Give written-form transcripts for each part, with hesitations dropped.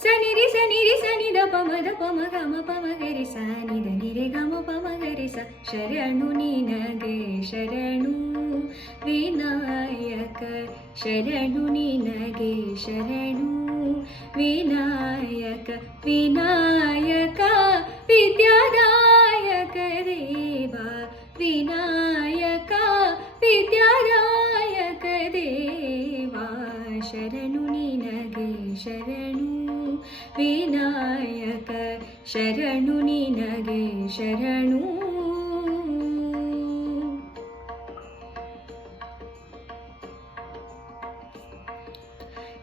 ಸನಿ ರಿ ಸನಿ ರಿ ಸನಿ ದ ಪಮ ಗಮ ಪಮ ಗರಿ ಸ ನಿ ದ ನಿ ರೆ ಗಮ ಪಮ ಗರಿ ಸ ಶರಣು ನಿನಗೆ ಶರಣು ವಿನಾಯಕ ಶರಣು ನಿನಗೆ ಶರಣು ವಿನಾಯಕ ವಿನಾಯಕ ವಿದ್ಯಾದಾಯಕ ದೇವ ವಿನಾಯಕ ವಿದ್ಯಾದಾಯಕ ದೇವ ಶರಣು ನಿನಗೆ ಶರಣು ವಿನಾಯಕ ಶರಣು ನಿನಗೆ ಶರಣು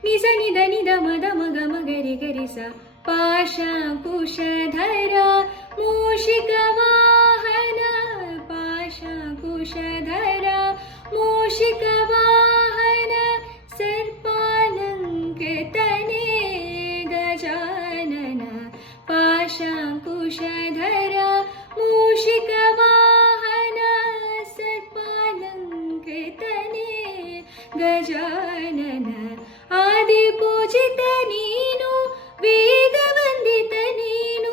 ನಿಸ ನಿದ ನಿದ ಮದ ಮಗ ಮಗರಿ ಗರಿಸ ಪಾಶಾಂಕುಶಧರ ಮೂಷಿಕ ವಾಹನ ಪಾಶಾಂಕುಶಧರ ಮೂಷಿಕ ವಾಹನ ಸರ್ಪಾಲಂಕೃತನೇ ಗಜಾನನ ಪಾಶಾಂಕುಶಧರ ಮೂಷಿಕ ವಾಹನ ಸರ್ಪಾಲಂಕೃತನೇ ಗಜಾನನ ಆದಿಪೂಜಿತ ನೀನು ವೇದವಂದಿತ ನೀನು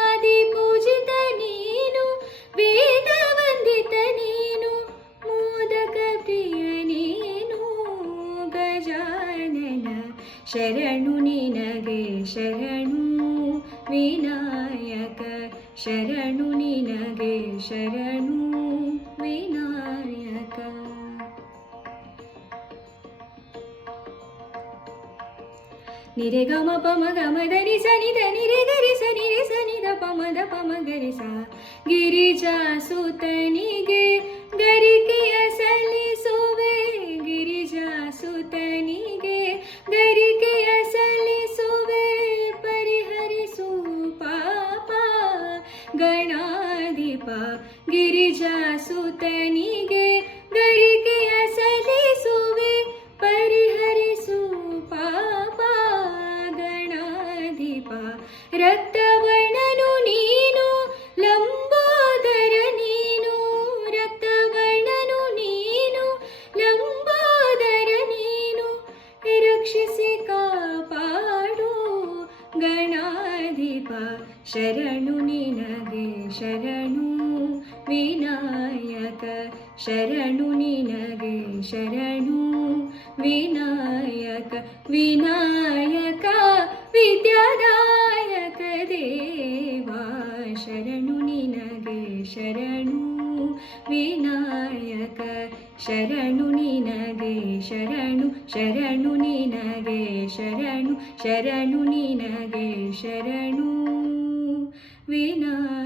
ಆದಿಪೂಜಿತ ನೀನು ವೇದವಂದಿತ ನೀನು ಮೋದಕ ಪ್ರಿಯ ನೀನು ಗಜಾನನ ಶರಣು ನಿನಗೆ ಶರಣು ವಿನಾಯಕ ಶರಣು ನಿನಗೆ ಶರಣು ವಿನಾಯಕ ನಿರೆ ಗಮ ಪಮ ಗಮ ಧನಿ ಸನಿ ಧನಿ ರೇ ಗರಿ ಸನಿ ರೇ ಸನಿ ದ ಪಮ ಗರಿ ಸ ಗಿರಿಜಾ ಸುತನಿಗೆ ಗರಿಕೆಯ ಸಲ್ಲಿಸುವೆ ಗಿರಿಜಾ ಸುತನಿಗೆ ಗರಿಕೆಯ ಸಲ್ಲಿಸುವೆ ಪರಿಹರಿಸು ಪಾಪ ಗಣಾಧಿಪ ಗಿರಿಜಾ ಸುತನಿಗೆ ಗರಿಕೆಯ ಸಲ್ಲಿಸುವೆ ಪರಿಹರಿಸು ಪಾಪ ಗಣಾಧಿಪ ರಕ್ತವರ್ಣನು ನೀನು ಲಂಬೋದರ ನೀನು ರಕ್ತವರ್ಣನು ನೀನು ಲಂಬೋದರ ನೀನು ರಕ್ಷಿಸಿ ಕಾಪಾಡು ಗಣಾಧಿಪ ಶರಣು ನಿನಗೆ ಶರಣು ವಿನಾಯಕ ಶರಣು ನಿನಗೆ ಶರಣು ವಿನಾಯಕ ವಿನಾಯಕ ವಿದ್ಯಾದಾಯಕ ದೇವ ಶರಣು ನಿನಗೆ ಶರಣು ವಿನಾಯಕ ಶರಣು ನಿನಗೆ ಶರಣು ಶರಣು ನಿನಗೆ ಶರಣು ಶರಣು ನಿನಗೆ ಶರಣು ವಿನಾಯಕ